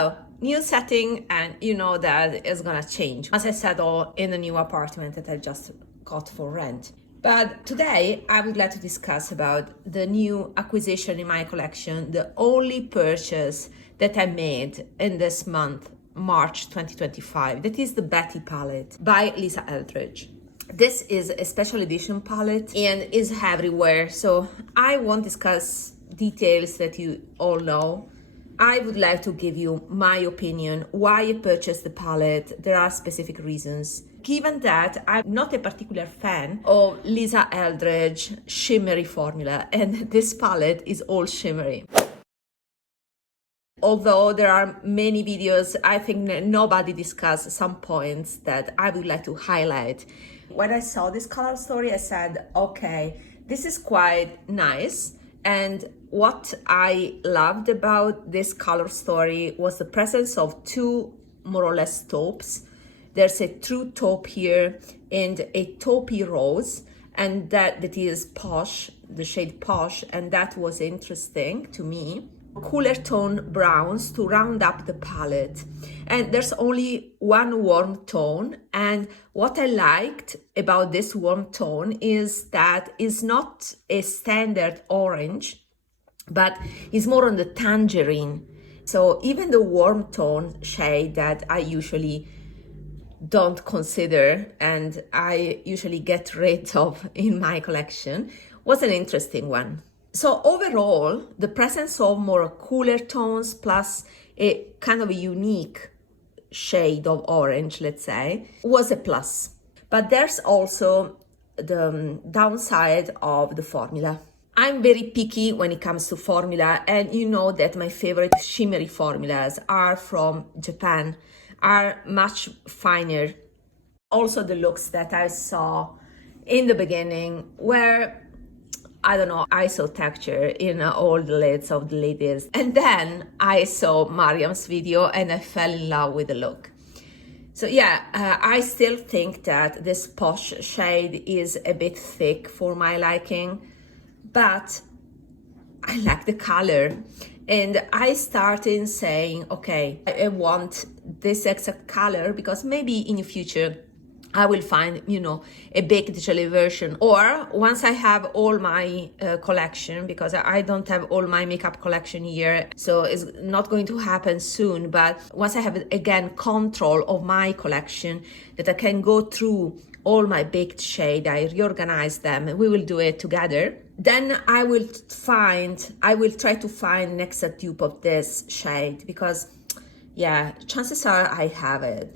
Hello, new setting, and you know that it's gonna change, as I said, all in the new apartment that I just got for rent. But today I would like to discuss about the new acquisition in my collection, the only purchase that I made in this month, March 2025. That is the Betty palette by Lisa Eldridge. This is a special edition palette and is everywhere, so I won't discuss details that you all know. I would like to give you my opinion, why I purchased the palette. There are specific reasons. Given that I'm not a particular fan of Lisa Eldridge shimmery formula, and this palette is all shimmery. Although there are many videos, I think nobody discussed some points that I would like to highlight. When I saw this color story, I said, okay, this is quite nice. And what I loved about this color story was the presence of two more or less taupes. There's a true taupe here and a taupey rose, and that is Posh, the shade Posh, and that was interesting to me. Cooler tone browns to round up the palette, and there's only one warm tone, and what I liked about this warm tone is that it's not a standard orange, but it's more on the tangerine. So even the warm tone shade that I usually don't consider and I usually get rid of in my collection was an interesting one. So overall, the presence of more cooler tones plus a kind of a unique shade of orange, let's say, was a plus. But there's also the downside of the formula. I'm very picky when it comes to formula, and you know that my favorite shimmery formulas are from Japan, are much finer. Also the looks that I saw in the beginning were, I don't know, I saw texture in all the lids of the ladies. And then I saw Mariam's video and I fell in love with the look. So yeah, I still think that this Posh shade is a bit thick for my liking, but I like the color. And I started saying, okay, I want this exact color because maybe in the future I will find, a baked GELÉE version, or once I have all my collection, because I don't have all my makeup collection here, so it's not going to happen soon, but once I have, again, control of my collection, that I can go through all my baked shade, I reorganize them, and we will do it together. Then I will try to find an extra dupe of this shade, because, yeah, chances are I have it,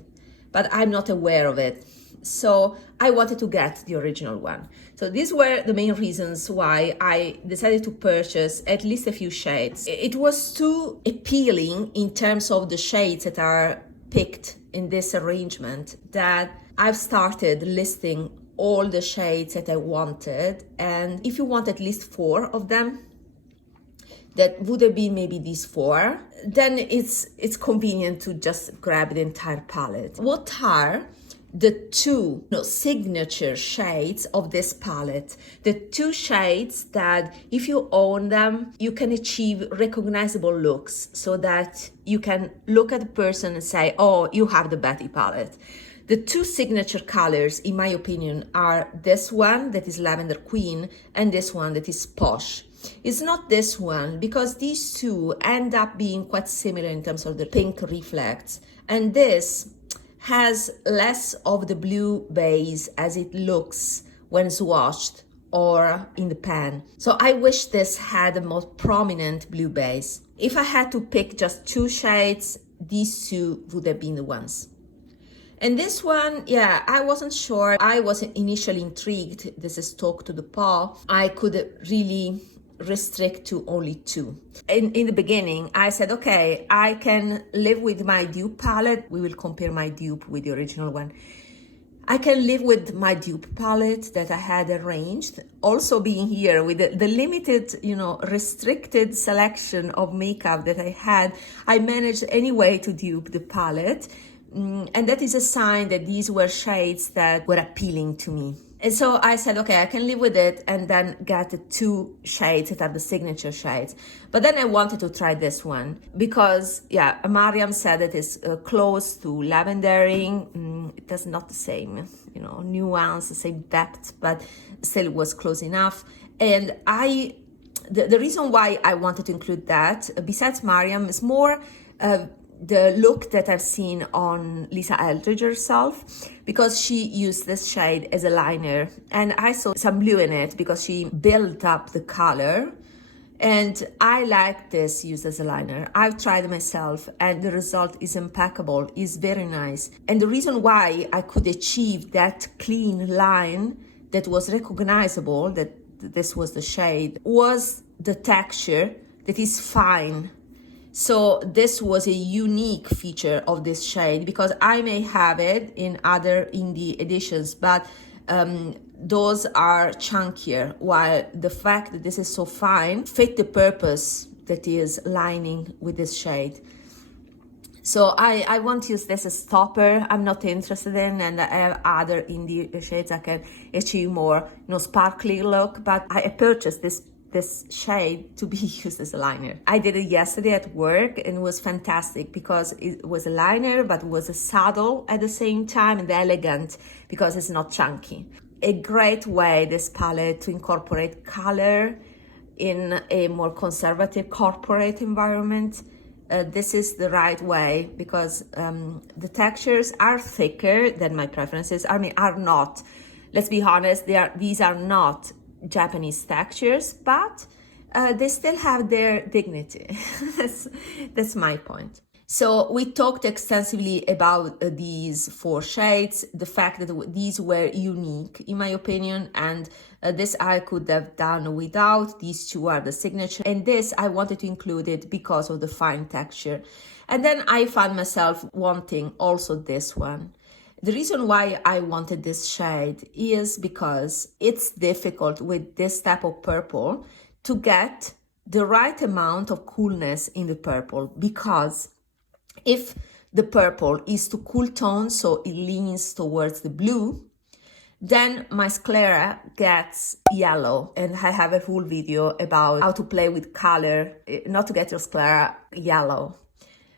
but I'm not aware of it. So I wanted to get the original one. So these were the main reasons why I decided to purchase at least a few shades. It was too appealing in terms of the shades that are picked in this arrangement that I've started listing all the shades that I wanted. And if you want at least 4 of them, that would have been maybe these 4, then it's convenient to just grab the entire palette. What are the 2 signature shades of this palette? The 2 shades that if you own them, you can achieve recognizable looks so that you can look at the person and say, oh, you have the Betty palette. The 2 signature colors, in my opinion, are this one that is Lavender Queen and this one that is Posh. It's not this one because these 2 end up being quite similar in terms of the pink reflects, and this has less of the blue base as it looks when swatched or in the pan. So I wish this had a more prominent blue base. If I had to pick just 2 shades, these 2 would have been the ones. And this one, yeah, I wasn't sure. I was initially intrigued. This is Talk to the Paw. I could really restrict to only 2. In the beginning, I said, okay, I can live with my dupe palette. We will compare my dupe with the original one. I can live with my dupe palette that I had arranged. Also being here with the limited, restricted selection of makeup that I had, I managed anyway to dupe the palette. And that is a sign that these were shades that were appealing to me. And so I said, okay, I can live with it, and then get the 2 shades that are the signature shades. But then I wanted to try this one because, yeah, Mariam said it is close to lavendering. It does not the same, you know, nuance, the same depth, but still was close enough. And the reason why I wanted to include that, besides Mariam, is more the look that I've seen on Lisa Eldridge herself, because she used this shade as a liner, and I saw some blue in it because she built up the color, and I like this used as a liner. I've tried it myself and the result is impeccable, is very nice. And the reason why I could achieve that clean line that was recognizable, that this was the shade, was the texture that is fine. So this was a unique feature of this shade, because I may have it in other indie editions, but those are chunkier, while the fact that this is so fine fit the purpose that is lining with this shade. So I won't use this as stopper. I'm not interested in, and I have other indie shades I can achieve more, you know, sparkly look, but I purchased this shade to be used as a liner. I did it yesterday at work and it was fantastic because it was a liner, but it was a subtle at the same time and elegant because it's not chunky. A great way, this palette, to incorporate color in a more conservative corporate environment. This is the right way because the textures are thicker than my preferences. I mean, are not. Let's be honest, these are not Japanese textures, but they still have their dignity. That's my point. So we talked extensively about these 4 shades, the fact that these were unique in my opinion, and this I could have done without. These 2 are the signature, and this I wanted to include it because of the fine texture. And then I found myself wanting also this one. The reason why I wanted this shade is because it's difficult with this type of purple to get the right amount of coolness in the purple, because if the purple is to cool tone, so it leans towards the blue, then my sclera gets yellow, and I have a full video about how to play with color, not to get your sclera yellow.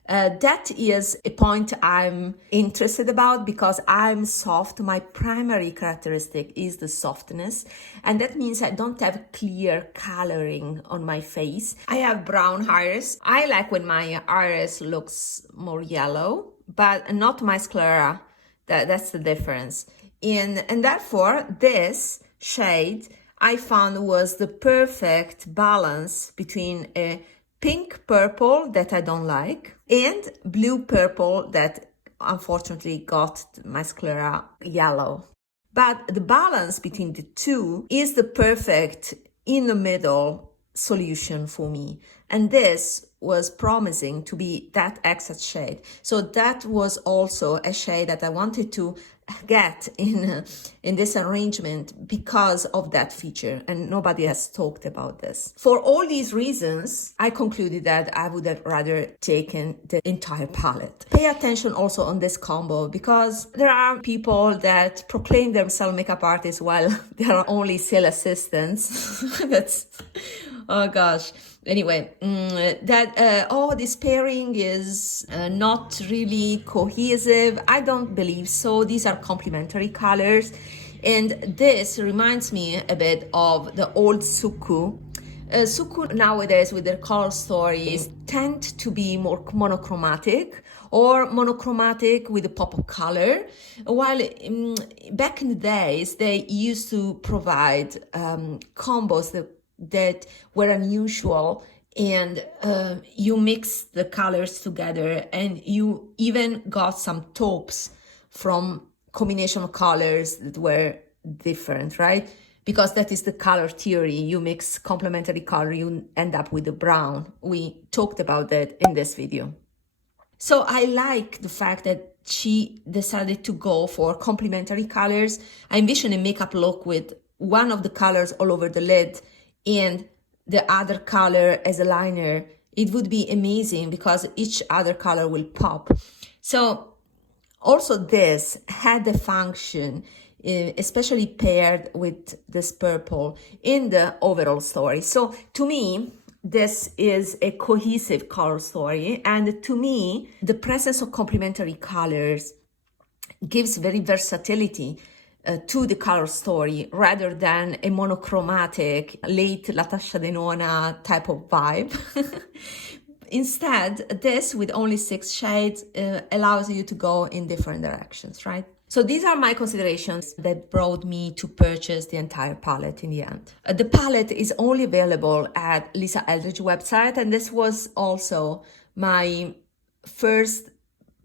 That is a point I'm interested about because I'm soft. My primary characteristic is the softness, and that means I don't have clear coloring on my face. I have brown iris. I like when my iris looks more yellow, but not my sclera. That's the difference. And therefore, this shade I found was the perfect balance between a pink purple that I don't like and blue purple that unfortunately got my sclera yellow. But the balance between the 2 is the perfect in the middle solution for me, and this was promising to be that exact shade. So that was also a shade that I wanted to get in this arrangement because of that feature, and nobody has talked about this. For all these reasons, I concluded that I would have rather taken the entire palette. Pay attention also on this combo, because there are people that proclaim themselves makeup artists while they are only sales assistants. That's, oh gosh. Anyway, this pairing is not really cohesive. I don't believe so. These are complementary colors. And this reminds me a bit of the old Suku. Suku nowadays with their color stories tend to be more monochromatic, or monochromatic with a pop of color, while back in the days they used to provide combos that were unusual, and you mix the colors together, and you even got some taupes from combination of colors that were different, right? Because that is the color theory. You mix complementary color, you end up with the brown. We talked about that in this video. So I like the fact that she decided to go for complementary colors. I envision a makeup look with one of the colors all over the lid and the other color as a liner. It would be amazing because each other color will pop. So also this had the function especially paired with this purple in the overall story. So to me, this is a cohesive color story, and to me, the presence of complementary colors gives very versatility to the color story rather than a monochromatic late Latasha Denona type of vibe. Instead, this with only 6 shades allows you to go in different directions, right? So these are my considerations that brought me to purchase the entire palette in the end. The palette is only available at Lisa Eldridge website, and this was also my first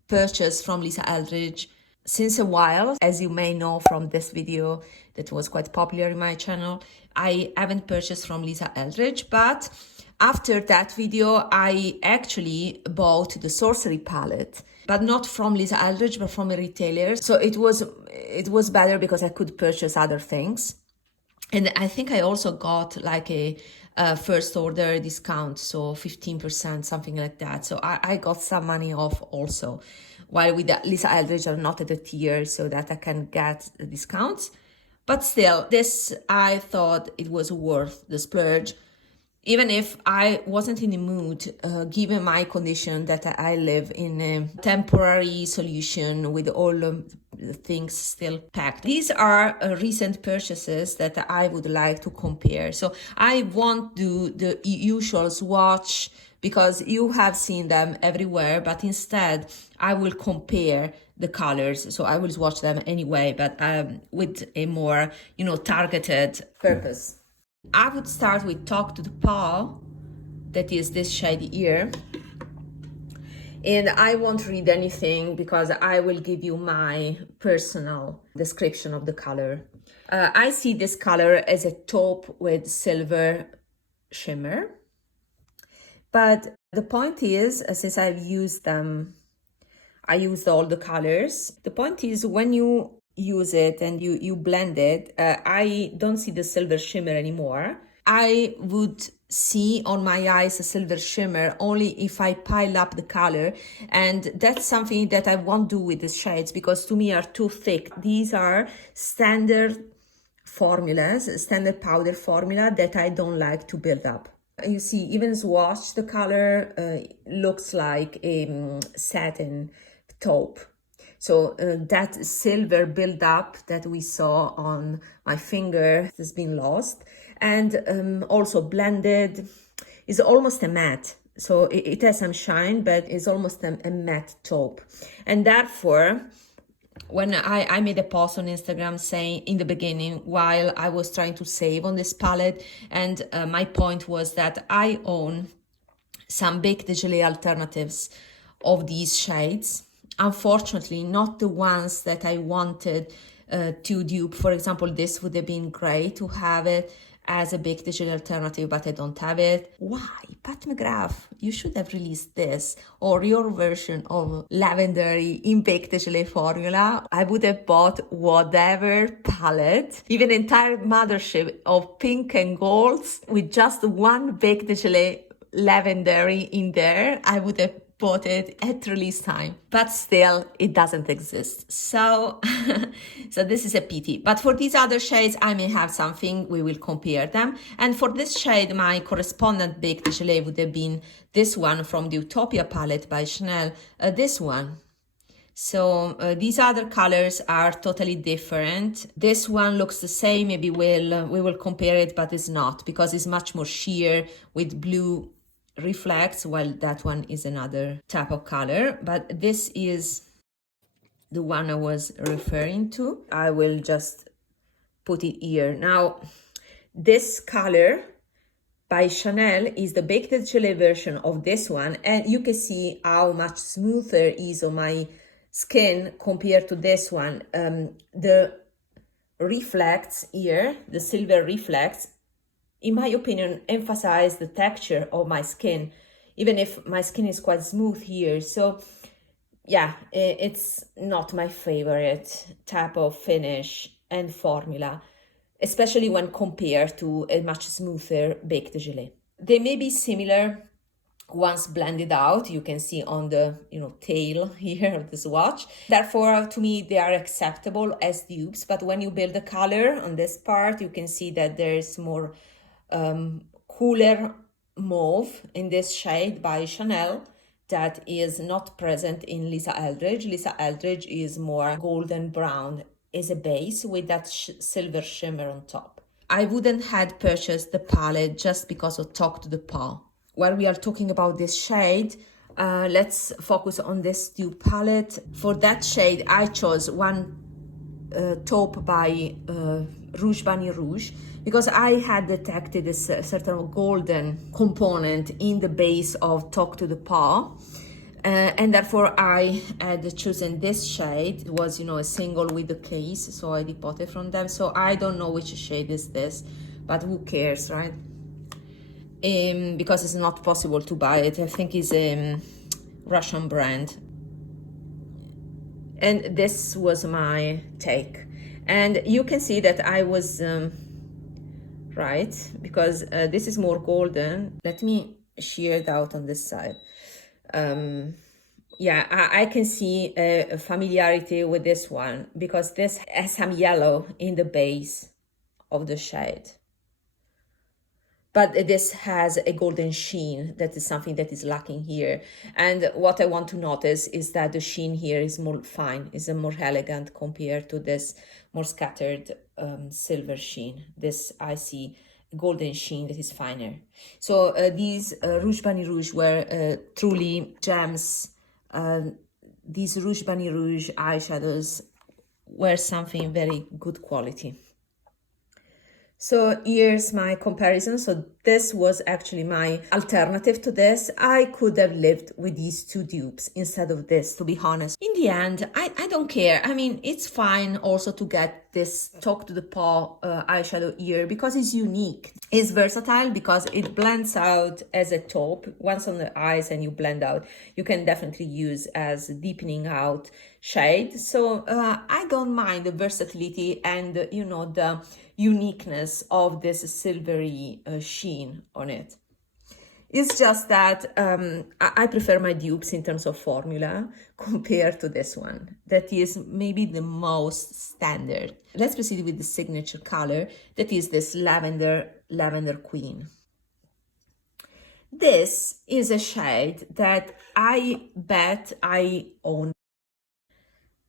purchase from Lisa Eldridge since a while. As you may know from this video that was quite popular in my channel, I haven't purchased from Lisa Eldridge, but after that video, I actually bought the Sorcery palette, but not from Lisa Eldridge, but from a retailer. So it was better because I could purchase other things. And I think I also got like a first order discount, so 15%, something like that. So I got some money off also, while with Lisa Eldridge are not at the tier so that I can get the discounts. But still, this, I thought it was worth the splurge, even if I wasn't in the mood, given my condition that I live in a temporary solution with all the things still packed. These are recent purchases that I would like to compare. So I won't do the usual swatch because you have seen them everywhere, but instead I will compare the colors. So I will swatch them anyway, but with a more, targeted purpose. I would start with Talk to the Paw, that is this shade here. And I won't read anything because I will give you my personal description of the color. I see this color as a taupe with silver shimmer. But the point is, since I've used them, I used all the colors. The point is when you use it and you blend it, I don't see the silver shimmer anymore. I would see on my eyes a silver shimmer only if I pile up the color, and that's something that I won't do with the shades because to me are too thick. These are standard formulas, standard powder formula that I don't like to build up. You see, even swatch, the color looks like a satin taupe. So that silver build-up that we saw on my finger has been lost. And also blended is almost a matte. So it has some shine, but it's almost a matte taupe. And therefore, when I made a post on Instagram saying in the beginning, while I was trying to save on this palette, and my point was that I own some Baked Gelée alternatives of these shades. Unfortunately, not the ones that I wanted to dupe. For example, this would have been great to have it as a Baked Gelée alternative, but I don't have it. Why? Pat McGrath, you should have released this or your version of Lavender in Baked Gelée formula. I would have bought whatever palette, even entire mothership of pink and golds with just one Baked Gelée Lavender in there. I would have bought it at release time, but still it doesn't exist. So so this is a pity. But for these other shades I may have something. We will compare them. And for this shade, my correspondent Baked Gelée would have been this one from the Utopia palette by Chanel, this one. So these other colors are totally different. This one looks the same. Maybe we will compare it, but it's not, because it's much more sheer with blue reflects, while that one is another type of color. But this is the one I was referring to. I will just put it here. Now, this color by Chanel is the Baked Gelée version of this one, and you can see how much smoother it is on my skin compared to this one. The reflects here, the silver reflects, in my opinion, emphasize the texture of my skin, even if my skin is quite smooth here. So yeah, it's not my favorite type of finish and formula, especially when compared to a much smoother Baked Gelée. They may be similar once blended out. You can see on the tail here of the swatch. Therefore, to me, they are acceptable as dupes. But when you build the color on this part, you can see that there is more cooler mauve in this shade by Chanel that is not present in Lisa Eldridge. Lisa Eldridge is more golden brown as a base with that silver shimmer on top. I wouldn't had purchased the palette just because of Talk to the Paw. While we are talking about this shade, let's focus on this dupe palette. For that shade, I chose one taupe by Rouge Bunny Rouge because I had detected a certain golden component in the base of Talk to the Paw. And therefore I had chosen this shade. It was, a single with the case, so I depotted from them. So I don't know which shade is this, but who cares, right? Because it's not possible to buy it. I think it's a Russian brand. And this was my take. And you can see that I was right, because this is more golden. Let me shear it out on this side. Yeah, I can see a familiarity with this one because this has some yellow in the base of the shade. But this has a golden sheen. That is something that is lacking here. And what I want to notice is that the sheen here is more fine, is more elegant compared to this more scattered silver sheen. This I see golden sheen that is finer. So these Rouge Bunny Rouge were truly gems. These Rouge Bunny Rouge eyeshadows were something very good quality. So here's my comparison. So this was actually my alternative to this. I could have lived with these two dupes instead of this, to be honest. In the end, I don't care. I mean, it's fine also to get this Talk to the Paw eyeshadow here because it's unique. It's versatile because it blends out as a taupe. Once on the eyes and you blend out, you can definitely use as deepening out shade. So I don't mind the versatility and, the uniqueness of this silvery sheen on it. It's just that I prefer my dupes in terms of formula compared to this one. That is maybe the most standard. Let's proceed with the signature color. That is this Lavender Queen. This is a shade that I bet I own.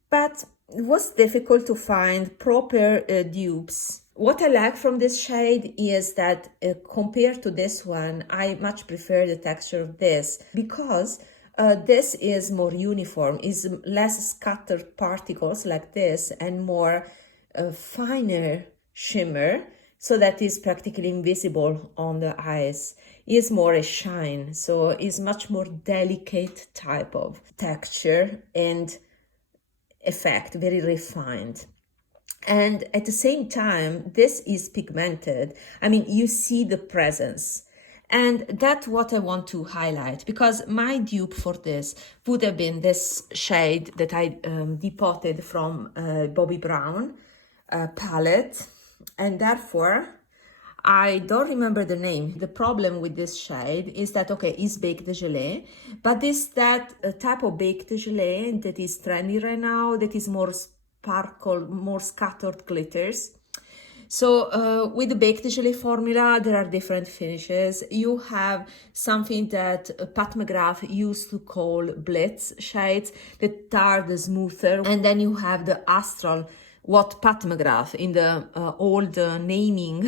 But it was difficult to find proper dupes. What I like from this shade is that compared to this one, I much prefer the texture of this because this is more uniform, is less scattered particles like this and more finer shimmer, so that is practically invisible on the eyes. Is more a shine, so is much more delicate type of texture and effect, very refined. And at the same time, this is pigmented. I mean, you see the presence. And that's what I want to highlight, because my dupe for this would have been this shade that I depotted from Bobbi Brown palette. And therefore, I don't remember the name. The problem with this shade is that, okay, it's baked gelée, but that type of baked gelée that is trendy right now, that is more sparkle, more scattered glitters. So with the baked gelée formula, there are different finishes. You have something that Pat McGrath used to call blitz shades that are the smoother, and then you have the astral, what Pat McGrath in the old naming,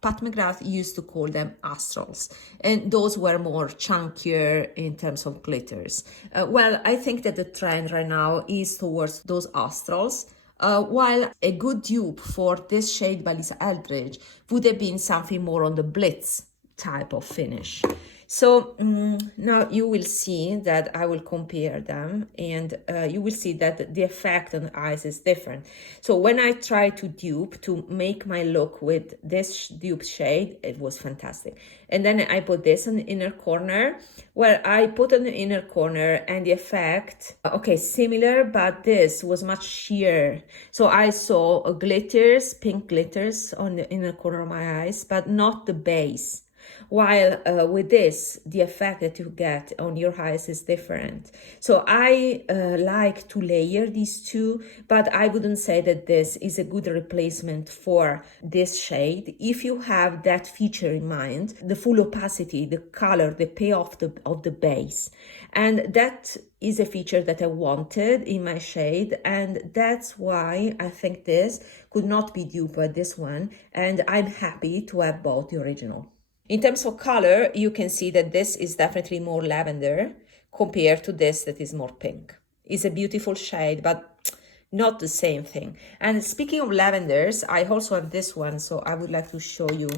Pat McGrath used to call them astrals. And those were more chunkier in terms of glitters. Well, I think that the trend right now is towards those astrals. While a good dupe for this shade by Lisa Eldridge would have been something more on the blitz type of finish. So now you will see that I will compare them, and you will see that the effect on the eyes is different. So when I try to dupe to make my look with this dupe shade, it was fantastic. And then I put this on the inner corner. Well, I put on the inner corner and the effect, okay, similar, but this was much sheer. So I saw glitters, pink glitters on the inner corner of my eyes, but not the base. while with this, the effect that you get on your eyes is different. So I like to layer these two, but I wouldn't say that this is a good replacement for this shade. If you have that feature in mind, the full opacity, the color, the payoff of the base, and that is a feature that I wanted in my shade, and that's why I think this could not be duped by this one, and I'm happy to have bought the original. In terms of color, you can see that this is definitely more lavender compared to this that is more pink. It's a beautiful shade, but not the same thing. And speaking of lavenders, I also have this one, so I would like to show you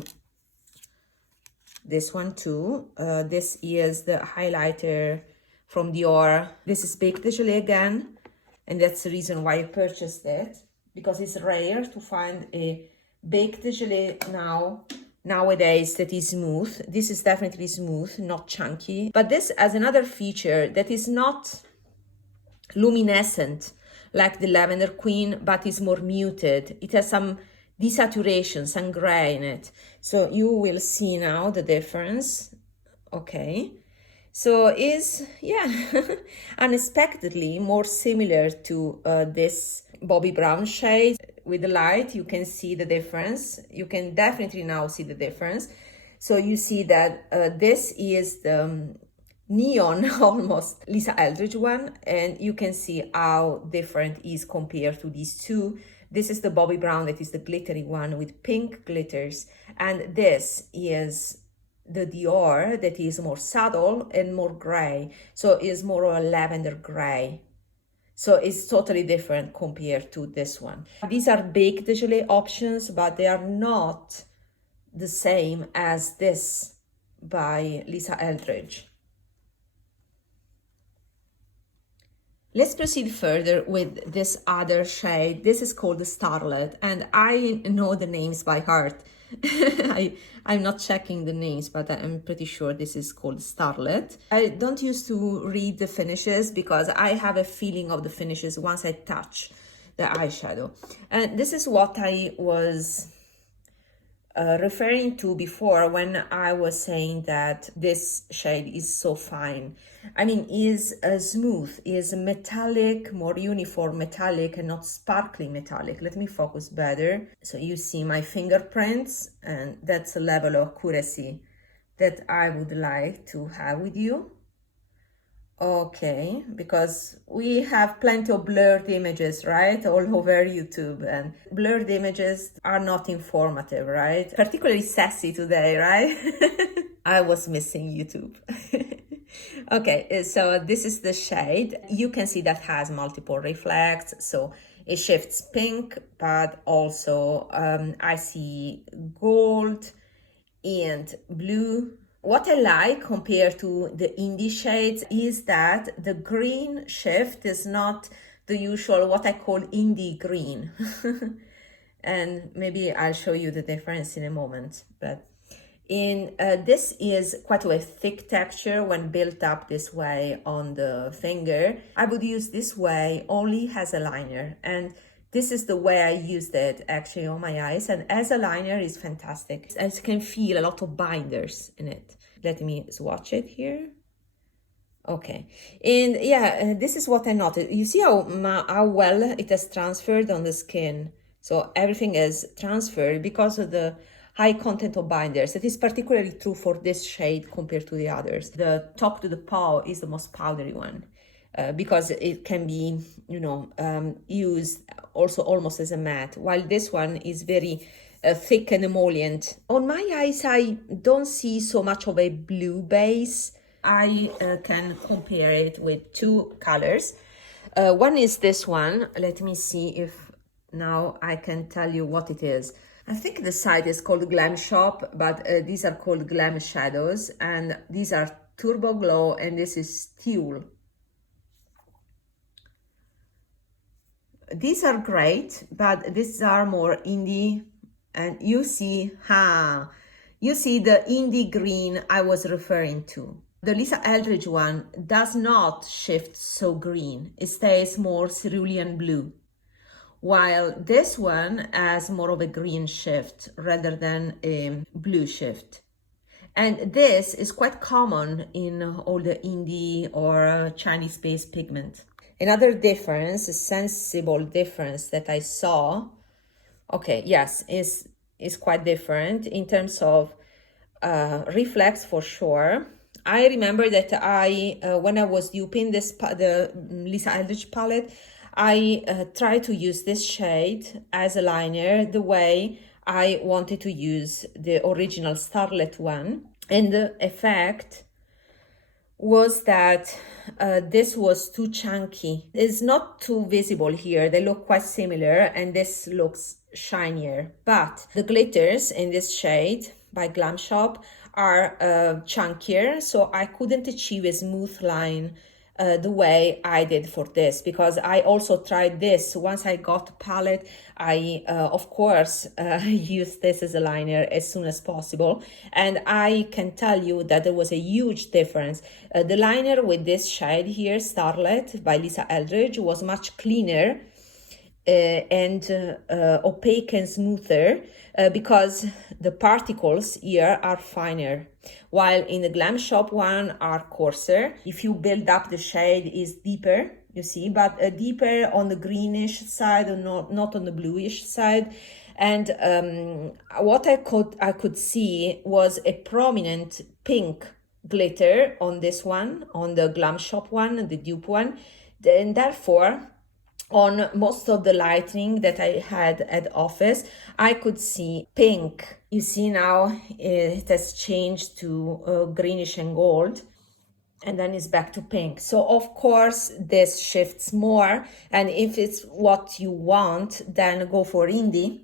this one too. This is the highlighter from Dior. This is Baked de Gelée again, and that's the reason why I purchased it, because it's rare to find a Baked de Gelée nowadays that is smooth. This is definitely smooth, not chunky. But this has another feature that is not luminescent like the Lavender Queen, but is more muted. It has some desaturation, some gray in it. So you will see now the difference. Okay. So is, yeah, unexpectedly more similar to this Bobby Brown shade. With the light, you can see the difference. You can definitely now see the difference. So you see that this is the neon, almost, Lisa Eldridge one, and you can see how different it is compared to these two. This is the Bobby Brown, that is the glittery one with pink glitters, and this is the Dior that is more subtle and more gray, so it's more of a lavender gray. So it's totally different compared to this one. These are Baked de Gelée options, but they are not the same as this by Lisa Eldridge. Let's proceed further with this other shade. This is called the Starlet, and I know the names by heart. I'm not checking the names, but I'm pretty sure this is called Starlet. I don't used to read the finishes because I have a feeling of the finishes once I touch the eyeshadow. And this is what I was referring to before when I was saying that this shade is so fine. I mean, is smooth, is metallic, more uniform metallic and not sparkling metallic. Let me focus better. So you see my fingerprints, and that's a level of accuracy that I would like to have with you. Okay, because we have plenty of blurred images, right, all over YouTube, and blurred images are not informative, right? Particularly sassy today, right? I was missing YouTube. Okay, so this is the shade. You can see that has multiple reflects, so it shifts pink, but also I see gold and blue. What I like compared to the indie shades is that the green shift is not the usual, what I call indie green. And maybe I'll show you the difference in a moment. But this is quite a thick texture when built up this way on the finger. I would use this way only as a liner, and this is the way I used it actually on my eyes, and as a liner is fantastic. As you can feel a lot of binders in it. Let me swatch it here. Okay, and yeah, this is what I noticed. You see how well it has transferred on the skin. So everything is transferred because of the high content of binders. It is particularly true for this shade compared to the others. The Talk to the Paw is the most powdery one. Because it can be, used also almost as a matte, while this one is very thick and emollient. On my eyes, I don't see so much of a blue base. I can compare it with two colors. One is this one. Let me see if now I can tell you what it is. I think the site is called Glam Shop, but these are called Glam Shadows, and these are Turbo Glow, and this is Tulle. These are great, but these are more indie, and you see the indie green I was referring to. The Lisa Eldridge one does not shift so green. It stays more cerulean blue, while this one has more of a green shift rather than a blue shift. And this is quite common in all the Indie or Chinese-based pigment. Another difference, a sensible difference that I saw, okay, yes, is quite different in terms of reflex for sure. I remember that when I was duping the Lisa Eldridge palette, I tried to use this shade as a liner the way I wanted to use the original Starlet one. And the effect was that this was too chunky. It's not too visible here. They look quite similar and this looks shinier. But the glitters in this shade by Glam Shop are chunkier, so I couldn't achieve a smooth line the way I did for this, because I also tried this. Once I got the palette, I of course used this as a liner as soon as possible, and I can tell you that there was a huge difference. The liner with this shade here, Starlet by Lisa Eldridge, was much cleaner and opaque and smoother because the particles here are finer, while in the Glam Shop one are coarser. If you build up, the shade is deeper, you see, but deeper on the greenish side, or not on the bluish side. And what I could see was a prominent pink glitter on this one, on the Glam Shop one, the dupe one, and therefore on most of the lighting that I had at office, I could see pink. You see now it has changed to greenish and gold, and then it's back to pink. So of course this shifts more, and if it's what you want, then go for Indie.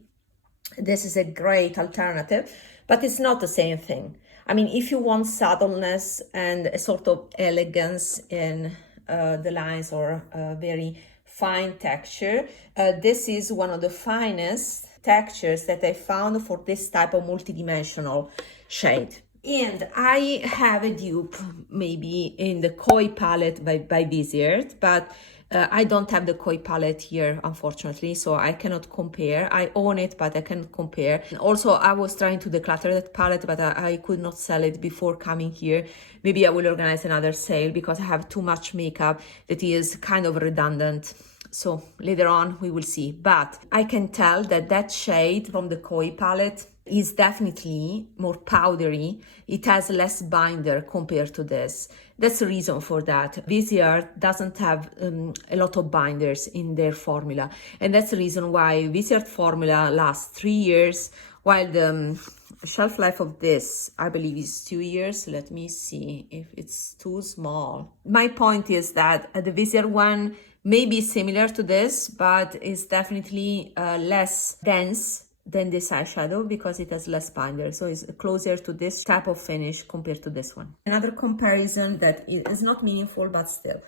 This is a great alternative, but it's not the same thing. I mean, if you want subtleness and a sort of elegance in the lines, or very fine texture, this is one of the finest textures that I found for this type of multidimensional shade. And I have a dupe maybe in the Koi palette by Vizier, but I don't have the Koi palette here, unfortunately, so I cannot compare. I own it, but I cannot compare. Also, I was trying to declutter that palette, but I could not sell it before coming here. Maybe I will organize another sale because I have too much makeup that is kind of redundant. So later on, we will see. But I can tell that that shade from the Koi palette is definitely more powdery. It has less binder compared to this. That's the reason for that. Vizier doesn't have a lot of binders in their formula. And that's the reason why Vizier formula lasts 3 years, while the shelf life of this, I believe, is 2 years. Let me see if it's too small. My point is that the Vizier one may be similar to this, but it's definitely less dense than this eyeshadow because it has less binder, so it's closer to this type of finish compared to this one. Another comparison that is not meaningful, but still,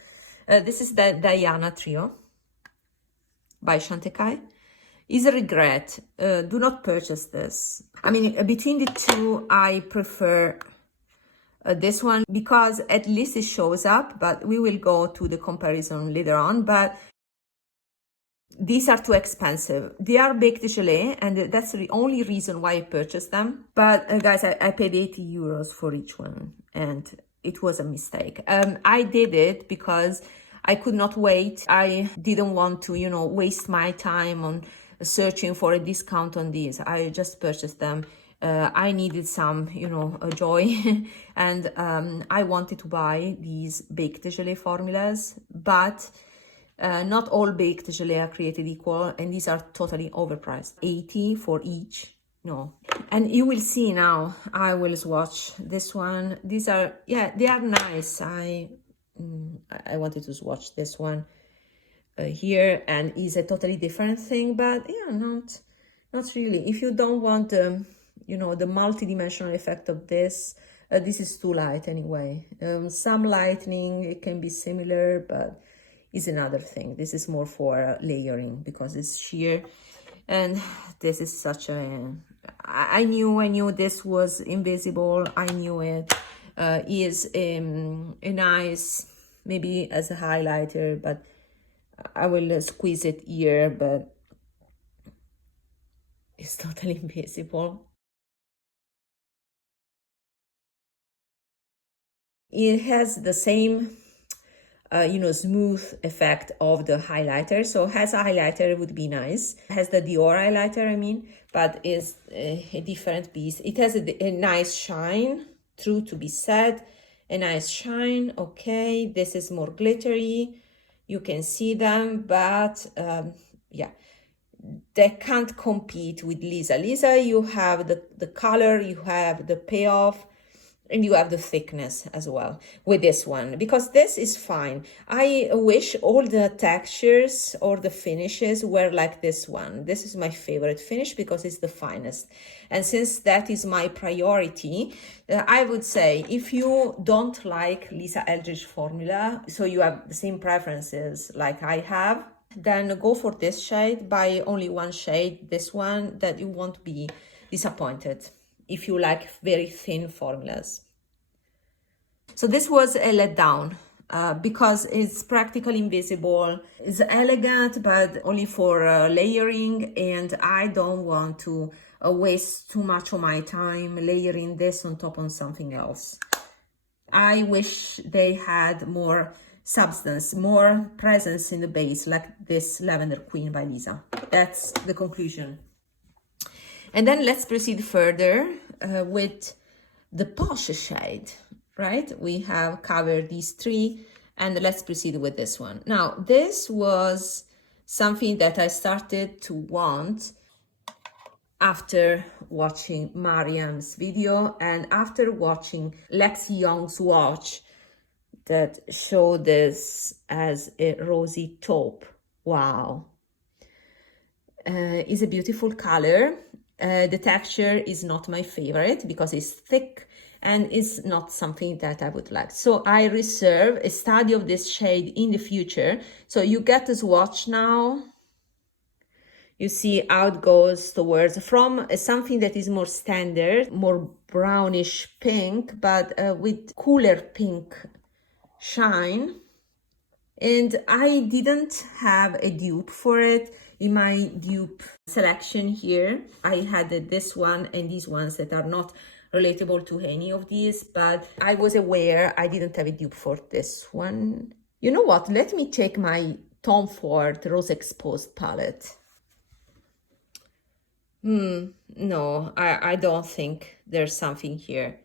this is the Diana Trio by Chantecaille. Is a regret. Do not purchase this. I mean, between the two, I prefer this one because at least it shows up, but we will go to the comparison later on. But these are too expensive. They are baked gelée, and that's the only reason why I purchased them. But guys, I paid 80 euros for each one, and it was a mistake. I did it because I could not wait. I didn't want to, you know, waste my time on searching for a discount on these. I just purchased them. I needed some, you know, joy, and I wanted to buy these baked gelée formulas, but not all baked gelée are created equal, and these are totally overpriced. 80 for each. No. And you will see now, I will swatch this one. These are, yeah, they are nice. I wanted to swatch this one here, and is a totally different thing, but yeah, not really. If you don't want you know, the multi-dimensional effect of this, this is too light anyway. Some lightening, it can be similar, but is another thing. This is more for layering because it's sheer, and this is such a, I knew this was invisible. I knew it is a nice, maybe as a highlighter, but I will squeeze it here, but it's totally invisible. it has the same smooth effect of the highlighter. So has a highlighter, it would be nice. Has the Dior highlighter, I mean, but is a different piece. It has a nice shine, true to be said, a nice shine. Okay, this is more glittery. You can see them, but yeah, they can't compete with Lisa. Lisa, you have the color, you have the payoff, and you have the thickness as well with this one, because this is fine. I wish all the textures or the finishes were like this one. This is my favorite finish because it's the finest. And since that is my priority, I would say if you don't like Lisa Eldridge formula, so you have the same preferences like I have, then go for this shade. Buy only one shade, this one, that you won't be disappointed if you like very thin formulas. So this was a letdown because it's practically invisible. It's elegant, but only for layering, and I don't want to waste too much of my time layering this on top on something else. I wish they had more substance, more presence in the base, like this Lavender Queen by Lisa. That's the conclusion. And then let's proceed further with the Posh shade, right? We have covered these three, and let's proceed with this one. Now, this was something that I started to want after watching Mariam's video and after watching Lexi Young's watch that showed this as a rosy taupe. Wow. It's a beautiful color. The texture is not my favorite because it's thick and it's not something that I would like. So I reserve a study of this shade in the future. So you get the swatch now. You see how it goes towards from something that is more standard, more brownish pink, but with cooler pink shine. And I didn't have a dupe for it in my dupe selection here. I had this one and these ones that are not relatable to any of these, but I was aware I didn't have a dupe for this one. You know what? Let me take my Tom Ford Rose Exposed palette. No, I don't think there's something here.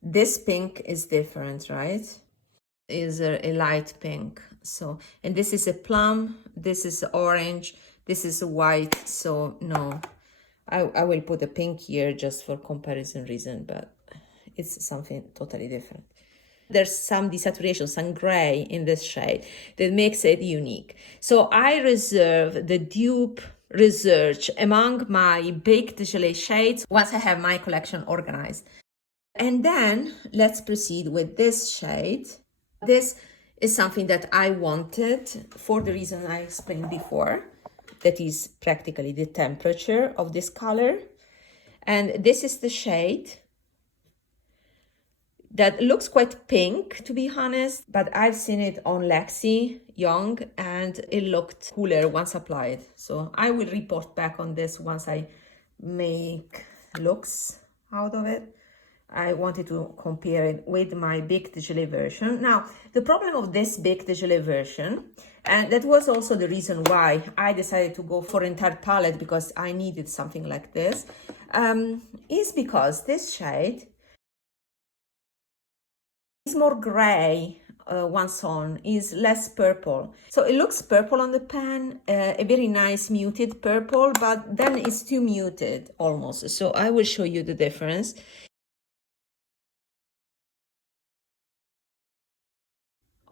This pink is different, right? Is a light pink. So, and this is a plum, this is orange, this is white. So no, I will put a pink here just for comparison reason, but it's something totally different. There's some desaturation, some gray in this shade that makes it unique. So I reserve the dupe research among my baked gelée shades once I have my collection organized. And then let's proceed with this shade. This is something that I wanted for the reason I explained before. That is practically the temperature of this color. And this is the shade that looks quite pink, to be honest, but I've seen it on Lexi Young and it looked cooler once applied. So I will report back on this once I make looks out of it. I wanted to compare it with my baked gelée version. Now, the problem of this baked gelée version, and that was also the reason why I decided to go for an entire palette because I needed something like this, is because this shade is more gray once on, is less purple. So it looks purple on the pan, a very nice muted purple, but then it's too muted almost. So I will show you the difference.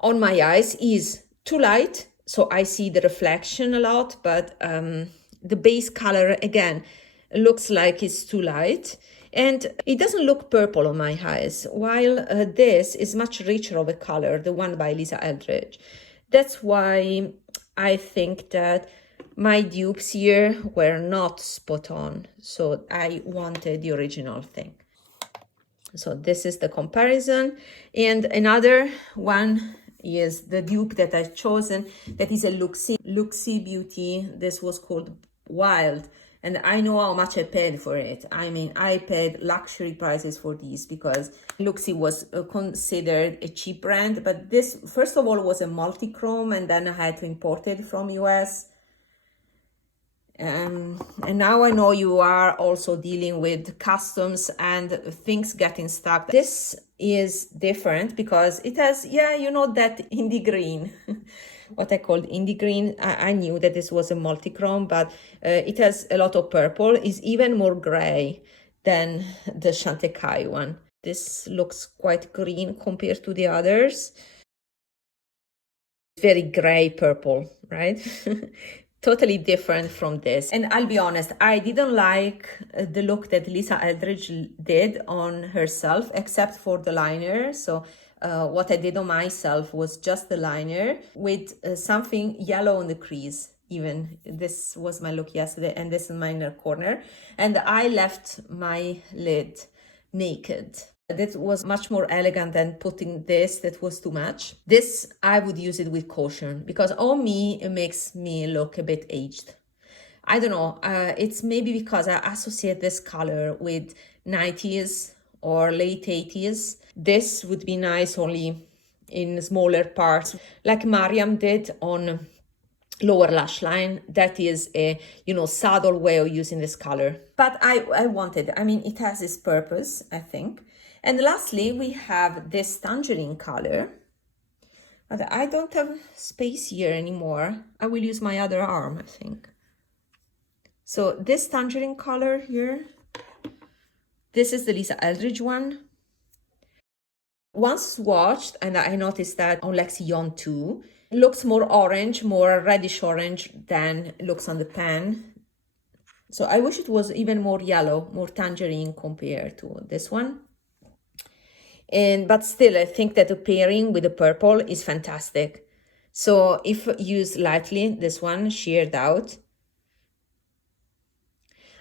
On my eyes is too light, so I see the reflection a lot, but the base color again looks like it's too light and it doesn't look purple on my eyes, while this is much richer of a color, the one by Lisa Eldridge. That's why I think that my dupes here were not spot on, so I wanted the original thing. So this is the comparison, and another one is the dupe that I've chosen, that is a Luxie Beauty. This was called Wild, And I know how much I paid for it. I mean, I paid luxury prices for these because Luxie was considered a cheap brand. But this, first of all, was a multi-chrome, and then I had to import it from US. And now I know you are also dealing with customs and things getting stuck. This is different because it has, yeah, you know, that indie green, what I called indie green. I knew that this was a multi-chrome, but it has a lot of purple. It's even more gray than the Chantecaille one. This looks quite green compared to the others. Very gray purple, right? Totally different from this. And I'll be honest, I didn't like the look that Lisa Eldridge did on herself, except for the liner. So what I did on myself was just the liner with something yellow on the crease. Even this was my look yesterday, and this is my inner corner. And I left my lid naked. That was much more elegant than putting this, that was too much. This, I would use it with caution because on me, it makes me look a bit aged. I don't know, it's maybe because I associate this color with 90s or late 80s. This would be nice only in smaller parts, like Mariam did on lower lash line. That is a, you know, subtle way of using this color. But I wanted, I mean, it has its purpose, I think. And lastly, we have this tangerine color. But I don't have space here anymore. I will use my other arm, I think. So this tangerine color here, this is the Lisa Eldridge one. Once swatched, and I noticed that on Lexi Yon too, it looks more orange, more reddish orange than it looks on the pan. So I wish it was even more yellow, more tangerine compared to this one. But still, I think that the pairing with the purple is fantastic. So if used lightly, this one sheared out,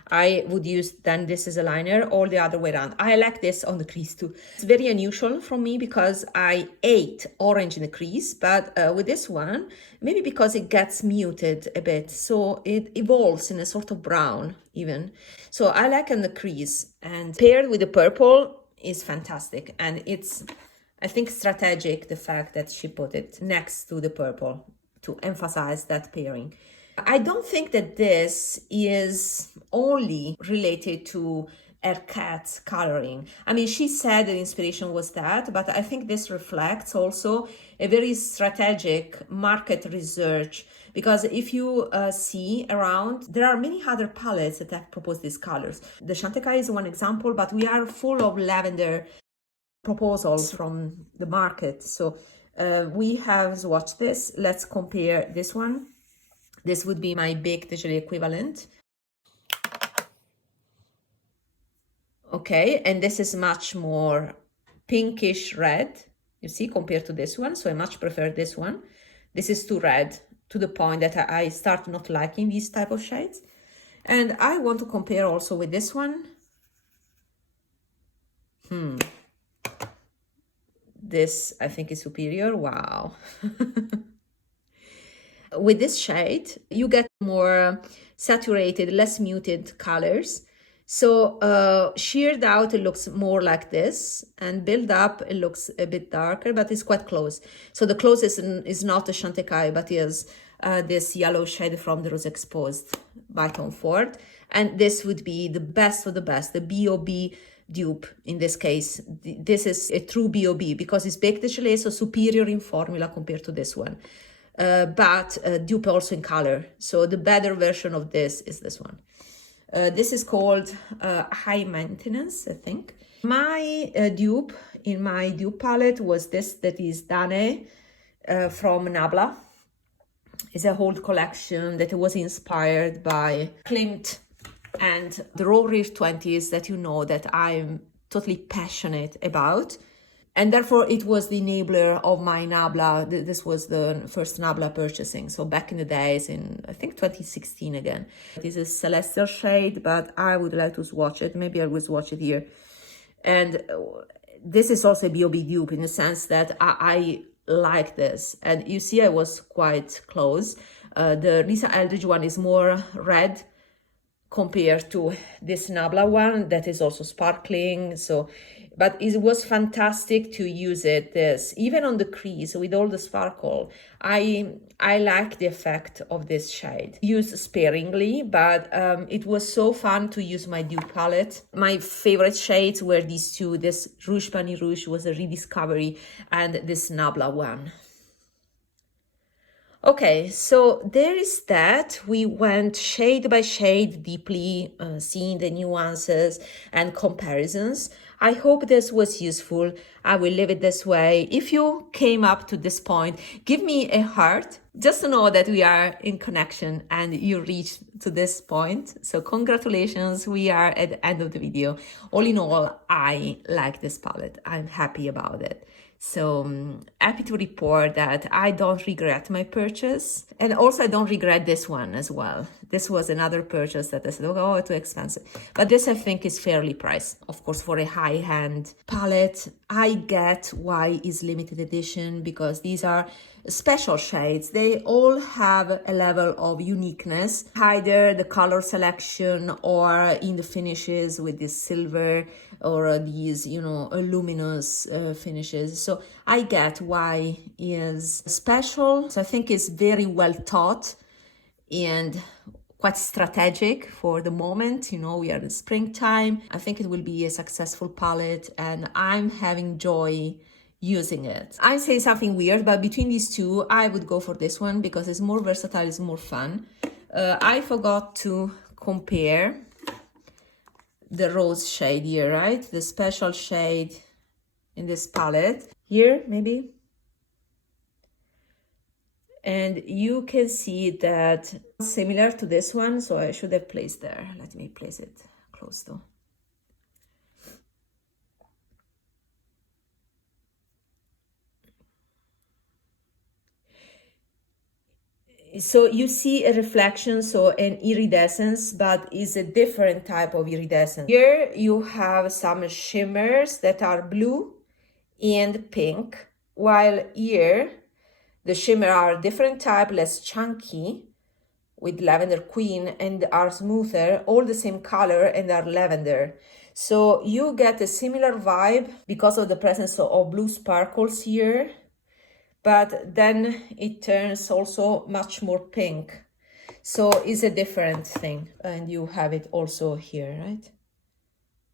I would use then this as a liner or the other way around. I like this on the crease too. It's very unusual for me because I hate orange in the crease, but with this one, maybe because it gets muted a bit, so it evolves in a sort of brown even. So I like on the crease, and paired with the purple is fantastic. And it's, I think, strategic, the fact that she put it next to the purple to emphasize that pairing. I don't think that this is only related to her cat's coloring. I mean, she said the inspiration was that, but I think this reflects also a very strategic market research, because if you see around, there are many other palettes that have proposed these colors. The Chantecaille is one example, but we are full of lavender proposals from the market. So we have swatched this. Let's compare this one. This would be my Baked Gelée equivalent. Okay, and this is much more pinkish red, you see, compared to this one. So I much prefer this one. This is too red, to the point that I start not liking these type of shades. And I want to compare also with this one. This, I think, is superior. Wow. With this shade, you get more saturated, less muted colors. So sheared out, it looks more like this, and built up, it looks a bit darker, but it's quite close. So the closest is not a Chantecaille, but is this yellow shade from the Rose Exposed by Tom Ford. And this would be the best of the best, the B.O.B. dupe in this case. This is a true B.O.B. because it's Baked Gelée, so superior in formula compared to this one. But dupe also in color. So the better version of this is this one. This is called High Maintenance, I think. My dupe in my dupe palette was this, that is Danae from Nabla. It's a whole collection that was inspired by Klimt and the Raw Real 20s that you know that I'm totally passionate about. And therefore, it was the enabler of my Nabla. This was the first Nabla purchasing. So back in the days, in I think 2016 again. It is a celestial shade, but I would like to swatch it. Maybe I will swatch it here. And this is also a B.O.B. dupe in the sense that I like this. And you see, I was quite close. The Lisa Eldridge one is more red compared to this Nabla one that is also sparkling. So, but it was fantastic to use it this even on the crease with all the sparkle. I like the effect of this shade. Use sparingly, but it was so fun to use my dupe palette. My favorite shades were these two. This Rouge Panis Rouge was a rediscovery, and this Nabla one. Okay, so there is that. We went shade by shade deeply, seeing the nuances and comparisons. I hope this was useful. I will leave it this way. If you came up to this point, give me a heart, just to know that we are in connection and you reached to this point. So congratulations, we are at the end of the video. All in all, I like this palette. I'm happy about it. So happy to report that I don't regret my purchase. And also I don't regret this one as well. This was another purchase that I said, oh, too expensive. But this I think is fairly priced. Of course, for a high-end palette, I get why it's limited edition, because these are special shades. They all have a level of uniqueness, either the color selection or in the finishes with this silver or these, you know, luminous finishes. So I get why is special. So I think it's very well thought and quite strategic for the moment. You know, we are in springtime. I think it will be a successful palette and I'm having joy using it. I'm saying something weird, but between these two, I would go for this one because it's more versatile, it's more fun. I forgot to compare the rose shade here, right? The special shade in this palette. Here, maybe. And you can see that similar to this one, so I should have placed there. Let me place it close though. So you see a reflection, so an iridescence, but is a different type of iridescence. Here you have some shimmers that are blue and pink, while here the shimmer are different type, less chunky, with Lavender Queen, and are smoother, all the same color and are lavender. So you get a similar vibe because of the presence of blue sparkles here, but then it turns also much more pink. So it's a different thing. And you have it also here, right?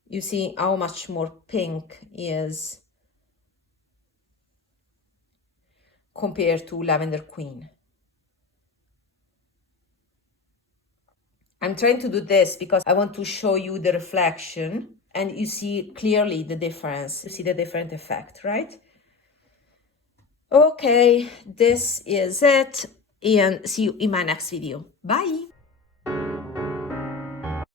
You see how much more pink is compared to Lavender Queen. I'm trying to do this because I want to show you the reflection and you see clearly the difference. You see the different effect, right? Okay, this is it and see you in my next video. Bye!